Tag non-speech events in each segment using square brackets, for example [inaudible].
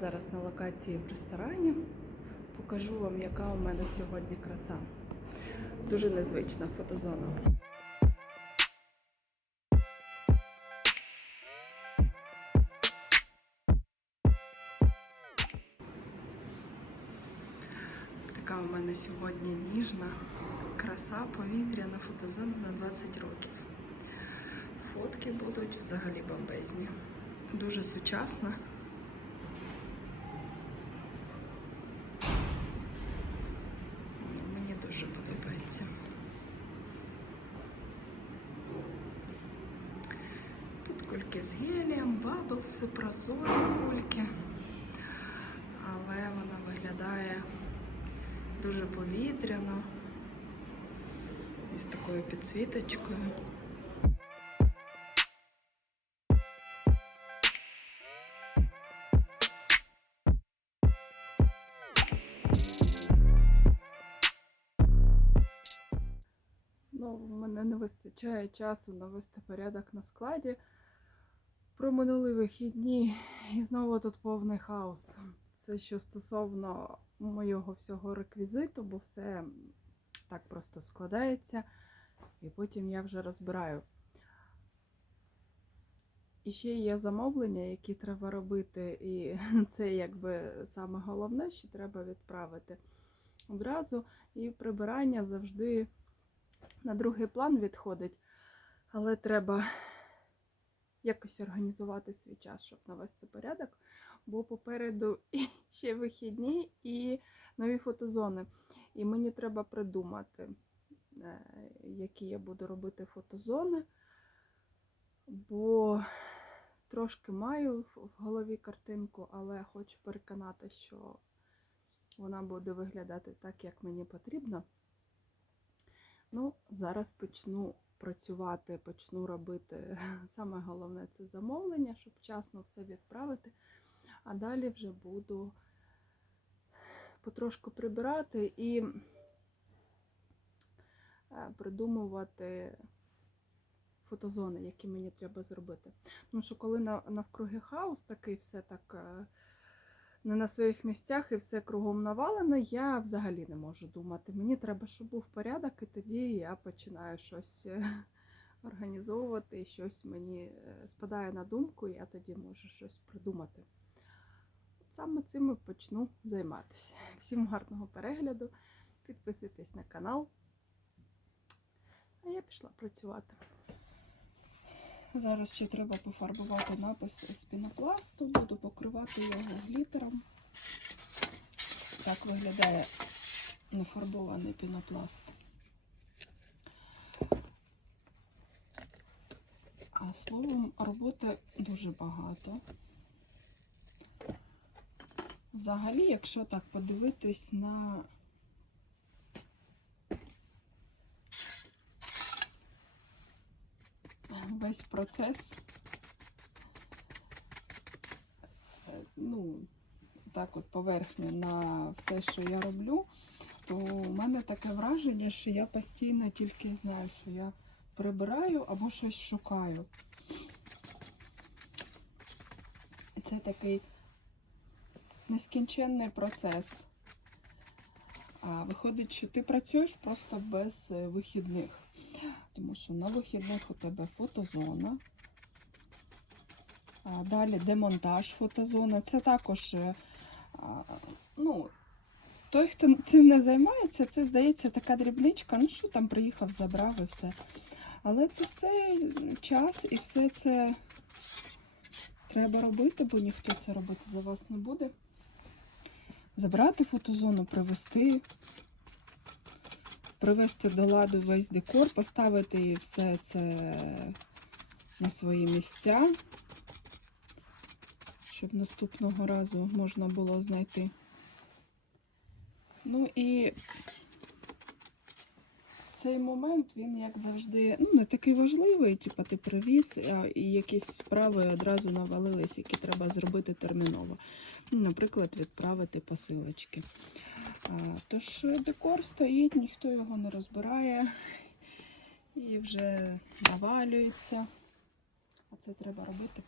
Зараз на локації в ресторані. Покажу вам, яка у мене сьогодні краса. Дуже незвична фотозона. Така у мене сьогодні ніжна краса повітряна фотозона на 20 років. Фотки будуть взагалі бомбезні. Дуже сучасна. Мені дуже подобається. Тут кульки з гелієм, баблси, прозорі кульки. Але вона виглядає дуже повітряно із такою підсвіточкою. Вистачає часу навести порядок на складі. Про минулі вихідні і знову тут повний хаос. Це що стосовно моєго всього реквізиту, бо все так просто складається, і потім я вже розбираю. І ще є замовлення, які треба робити, і [laughs] це якби саме головне, що треба відправити одразу. І прибирання завжди на другий план відходить, але треба якось організувати свій час, щоб навести порядок, бо попереду [laughs] ще вихідні і нові фотозони. І мені треба придумати, е, які я буду робити фотозони, бо трошки маю в голові картинку, але хочу переконати, що вона буде виглядати так, як мені потрібно. Ну, зараз почну працювати, почну робити. [laughs] Саме головне це замовлення, щоб вчасно все відправити. А далі вже буду потрошку прибирати і е, придумувати фотозони, які мені треба зробити. Тому що коли навкруги хаос, такий все так е, не на своїх місцях і все кругом навалено, я взагалі не можу думати. Мені треба, щоб був порядок, і тоді я починаю щось е, [laughs] організовувати, щось мені е, спадає на думку, і я тоді можу щось придумати. Саме цим і почну займатися. [laughs] Всім гарного перегляду, підписуйтесь на канал. А я пішла працювати. Зараз ще треба пофарбувати напис з пінопласту, буду покривати його глітером. Так виглядає нафарбований пінопласт. А словом, роботи дуже багато. Взагалі, якщо так подивитись на весь процес, е, ну, так от поверхню на все, що я роблю, то у мене таке враження, що я постійно тільки знаю, що я прибираю або щось шукаю. Це такий нескінченний процес. А виходить, що ти працюєш просто без е, вихідних. Тому що на вихідних у тебе фотозона. А Далі демонтаж фотозона. Це також, е, ну, той, хто цим не займається, це здається така дрібничка. Ну, що там приїхав, забрав і все. Але це все час і все це треба робити, бо ніхто це робити за вас не буде. Забрати фотозону, привезти, привести до ладу весь декор, поставити все це на свої місця, щоб наступного разу можна було знайти. Ну і цей момент, він, як завжди, ну, не такий важливий, типу ти привіз, і якісь справи одразу навалились, які треба зробити терміново. Ну, Наприклад, відправити посилочки. Тож декор стоїть, ніхто його не розбирає і вже навалюється. А це треба робити.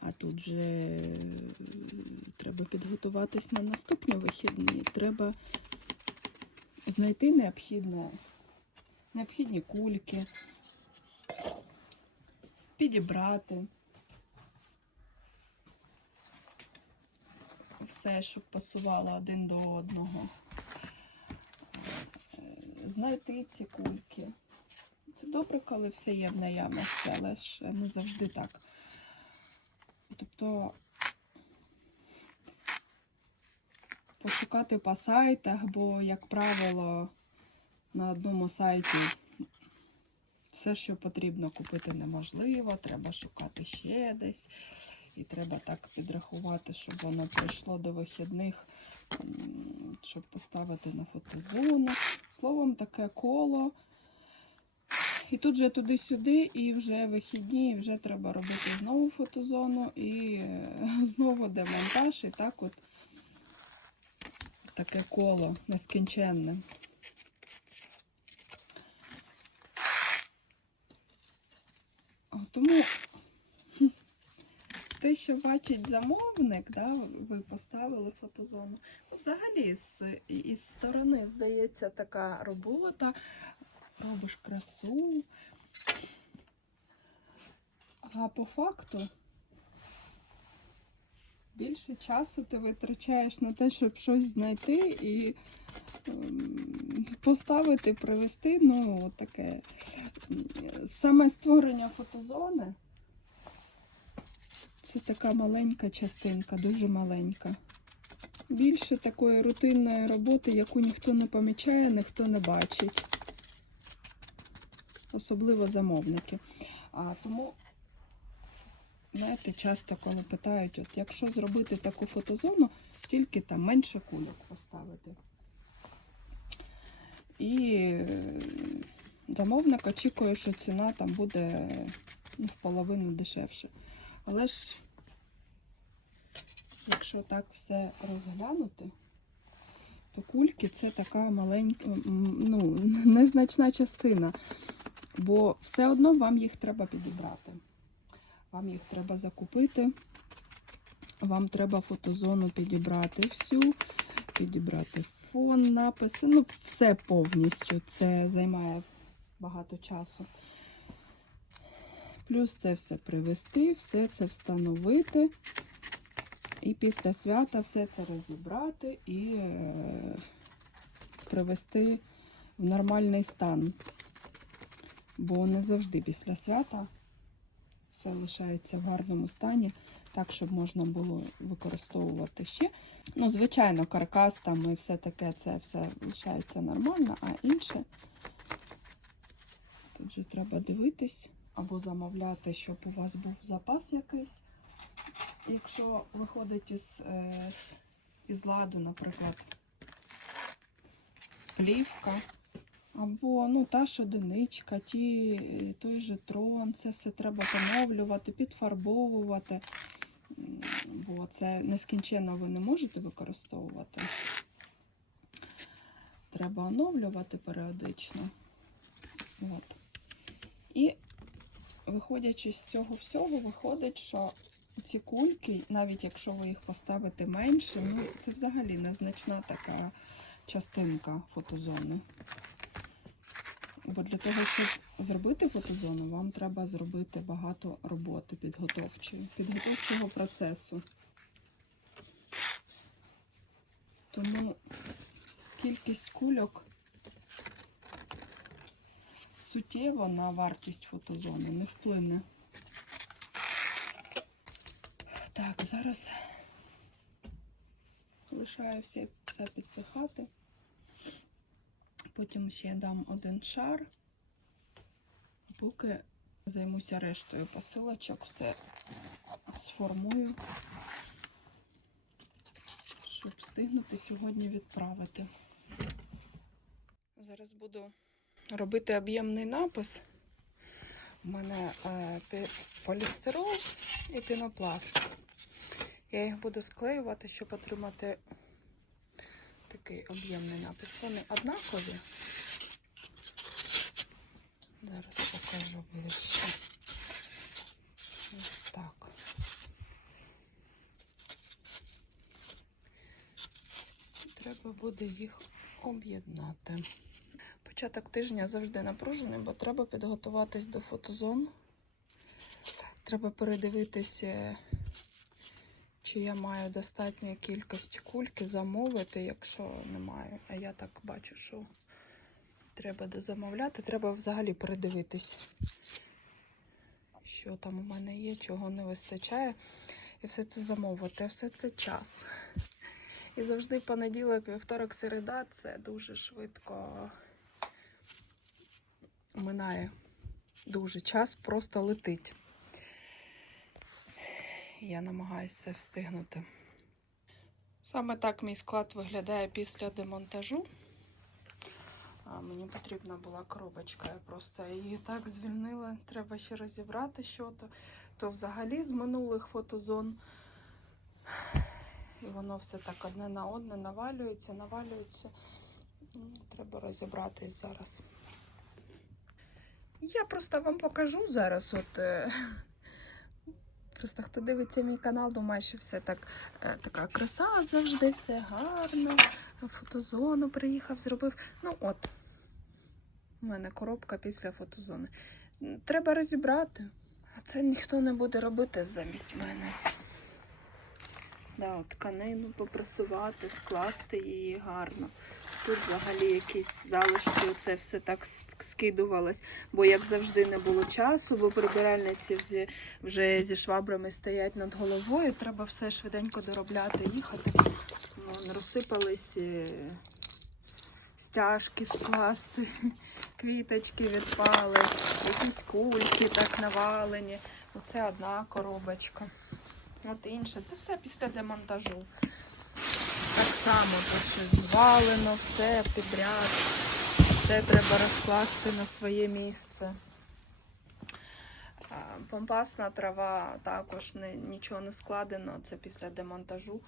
А тут вже е, треба підготуватись на наступні вихідні. Треба знайти необхідне, необхідні кульки, підібрати. Все, щоб пасувало один до одного. Е, Знайти ці кульки. Це добре, коли все є в наявності, але ж не завжди так. Тобто пошукати по сайтах, бо, як правило, на одному сайті все, що потрібно купити, неможливо. Треба шукати ще десь. І треба так підрахувати, щоб воно прийшло до вихідних, щоб поставити на фотозону. Словом, таке коло. І тут же туди-сюди, і вже вихідні, і вже треба робити знову фотозону, і е, [laughs] знову демонтаж, і так от таке коло нескінченне. Тому те, що бачить замовник, да, ви поставили фотозону. Ну, взагалі, з, із сторони здається така робота, робиш красу. А по факту більше часу ти витрачаєш на те, щоб щось знайти і ем, поставити, привести. Ну, таке. Саме створення фотозони це така маленька частинка, дуже маленька. Більше такої рутинної роботи, яку ніхто не помічає, ніхто не бачить. Особливо замовники. А тому, знаєте, часто коли питають, от якщо зробити таку фотозону, тільки там менше кульок поставити. І е, замовник очікує, що ціна там буде ну, в половину дешевше. Але ж, якщо так все розглянути, то кульки це така маленька, ну, [laughs] незначна частина. Бо все одно вам їх треба підібрати. Вам їх треба закупити. Вам треба фотозону підібрати всю, підібрати фон, написи. Ну, все повністю. Це займає багато часу. Плюс це все привезти, все це встановити. І після свята все це розібрати і е, привести в нормальний стан. Бо не завжди після свята все лишається в гарному стані, так, щоб можна було використовувати ще. Ну, звичайно, каркас там і все таке, це все лишається нормально, а інше тут же треба дивитись або замовляти, щоб у вас був запас якийсь. Якщо виходить із, е, із ладу, наприклад, плівка. Або ну, та ж одиничка, ті, е, той же трон, це все треба поновлювати, підфарбовувати, бо це нескінченно ви не можете використовувати. Треба оновлювати періодично. От. І виходячи з цього всього, виходить, що ці кульки, навіть якщо ви їх поставите менше, ну це взагалі незначна така частинка фотозони. Бо для того, щоб зробити фотозону, вам треба зробити багато роботи підготовчої, підготовчого процесу. Тому кількість кульок суттєво на вартість фотозони не вплине. Так, зараз лишаю все, все підсихати. Потім ще дам один шар, поки займуся рештою посилочок, все сформую, щоб встигнути сьогодні відправити. Зараз буду робити об'ємний напис. У мене е, полістирол і пінопласт. Я їх буду склеювати, щоб отримати такий об'ємний напис. Вони однакові. Зараз покажу ближче. Ось так. Треба буде їх об'єднати. Початок тижня завжди напружений, бо треба підготуватись до фотозон. Треба передивитися чи я маю достатньої кількості кульки, замовити, якщо немає. А я так бачу, що треба дозамовляти. Треба взагалі передивитись, що там у мене є, чого не вистачає. І все це замовити, все це час. І завжди понеділок, вівторок, середа це дуже швидко минає. Дуже час просто летить. Я намагаюся все встигнути. Саме так мій склад виглядає після демонтажу. А мені потрібна була коробочка. Я просто її так звільнила. Треба ще розібрати що то. То взагалі з минулих фотозон. І воно все так одне на одне навалюється, навалюється. Треба розібратись зараз. Я просто вам покажу зараз. От, е, просто хто дивиться мій канал, думає, що все так, е, така краса завжди, все гарно. Фотозону приїхав, зробив. Ну от, у мене коробка після фотозони. Треба розібрати. А це ніхто не буде робити замість мене. Да, тканину попрасувати, скласти її гарно. Тут взагалі якісь залишки, оце все так скидувалось. Бо як завжди не було часу, бо прибиральниці вже, зі швабрами стоять над головою. Треба все швиденько доробляти, їхати. Вон, розсипались е, стяжки скласти, [laughs] квіточки відпали, якісь кульки так навалені. Оце одна коробочка. От інше. Це все після демонтажу. Так само тут щось звалено, все підряд. Все треба розкласти на своє місце. Помпасна трава також не, нічого не складено. Це після демонтажу.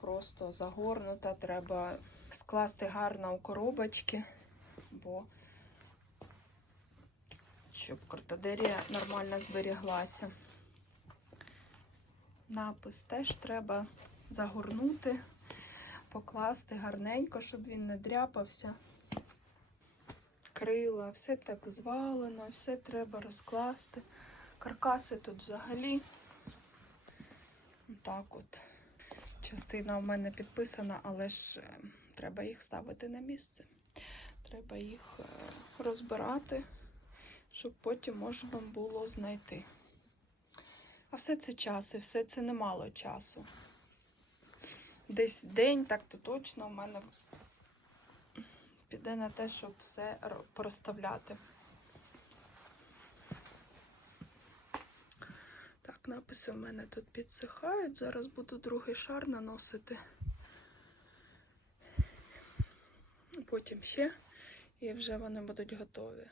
Просто загорнута. Треба скласти гарно у коробочки, бо щоб картодерія нормально зберіглася. Напис теж треба загорнути, покласти гарненько, щоб він не дряпався. Крила, все так звалено, все треба розкласти. Каркаси тут взагалі. Так от. Частина в мене підписана, але ж е, треба їх ставити на місце. Треба їх е, розбирати, щоб потім можна було знайти. А все це час, і все це немало часу. Десь день, так то точно в мене піде на те, щоб все проставляти. Так, написи в мене тут підсихають. Зараз буду другий шар наносити. Потім ще, і вже вони будуть готові.